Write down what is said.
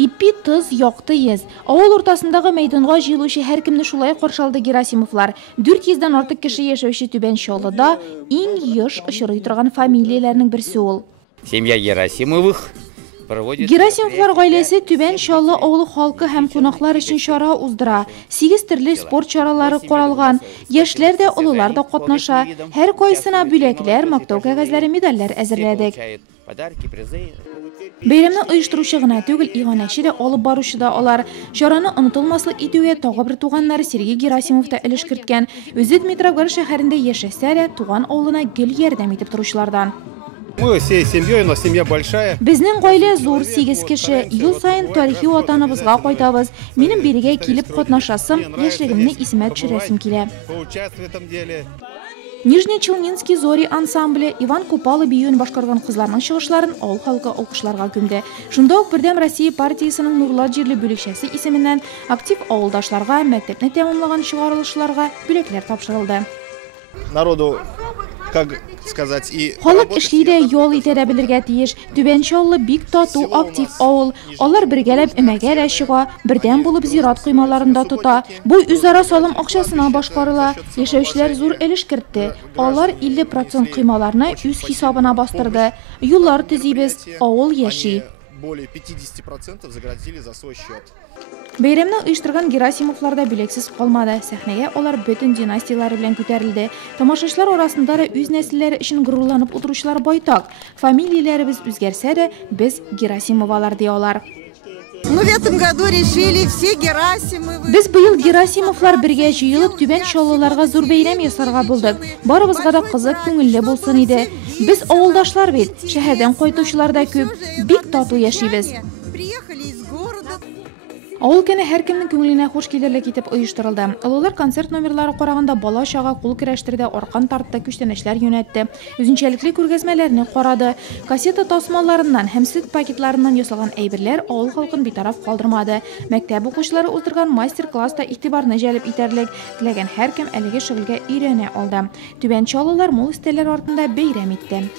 Иппи тыз яқты ез. Ауыл ортасындағы мейданға жиылушы һәркемне шулай қаршалды Герасимовлар. 400-ден артык кеше яшәүче Түбән Чаллыда иң еш очрый торган фамилияләрнең берсе ул. Семья Герасимовых проводит... Герасимовлар гаиләсе Түбән Чаллы авылы халкы һәм кунаклар өчен чара уздыра. 8 төрле спорт чаралары каралган. Яшьләр дә, олылар да катнаша. Һәр кайсына бүләкләр, мактау кәгазьләре, медальләр әзерләдек. Бәйрәмне оештыручы гына түгел, иганәче дә, алып баручы да алар. Чараны онытылмаслык итүгә тагы бер туганнары Сергей Герасимов та өлеш керткән. Үзе Дмитровград шәһәрендә яшәсә дә, туган авылына гел ярдәм итеп торучылардан. Мы всей семьей, у нас семья большая. Безнең гаилә зур, 8 кеше. Ел сайын тарихи ватаныбызга кайтабыз. Минем бирегә килеп катнашасым, яшьлегемне исемә төшерәсем килә. Нижнечелнинский зори ансамбле Иван Купалы биюен башкарган кызларның чыгышларын авыл халкы алкышларга күмде. Шунда ук Бердәм Россия партиясының Нурлат җирле бүлекчәсе исеменнән актив авылдашларга, мәктәпне тәмамлаган чыгарылышларга бүләкләр тапшырылды. Народу, как сказать, и... Халык эшли дә, ял итә дә белергә тиеш. Түбән Чаллы бик тату, актив авыл. Алар бергәләп өмәгә дә чыга, бердәм булып зират коймаларында тота. Бу үзара салым акчасына башкарыла. Яшәүчеләр зур өлеш кертте. Алар 50% коймаларны үз хисабына бастырды. Юллар төзибез, авыл яши. Более 50% заградили за свой счет. Бәйрәмне оештырган Герасимовлар да бүлексез калмады. Сәхнәгә алар бөтен династиялары белән күтәрелде. Тамашачылар арасында да үз нәселләре өчен горурланып утыручылар байтак. Фамилияләребез үзгәрсә дә, без Герасимовалар ди алар. Мы в этом году решили все Герасимовы. Без быел Герасимовлар бергә җыелып Түбән Чаллыларга зур бәйрәм ясарга булдык. Барыбызга да кызык, күңелле булсын иде. Без авылдашлар бит, шәһәрдән кайтучылар да күп, бик тату яшибез. Приехали из города. Авыл көне һәркемнең күңеленә хуш килерлек итеп оештырылды. Олылар концерт номерлары караганда бала-чага кул көрәштерде, аркан тартты, күчтәнәчләр юнәтте. Үзенчәлекле күргәзмәләрне карады. Кассета тасмаларыннан һәм сөт пакетларыннан ясалган әйберләр авыл халкын битараф калдырмады. Мәктәп укучылары уздырган мастер-класста игътибарны җәлеп итәрлек, теләгән һәркем әлеге шөгыльгә өйрәнә алды. Түбән Чаллылар мул истәләр артында бәйрәм итте.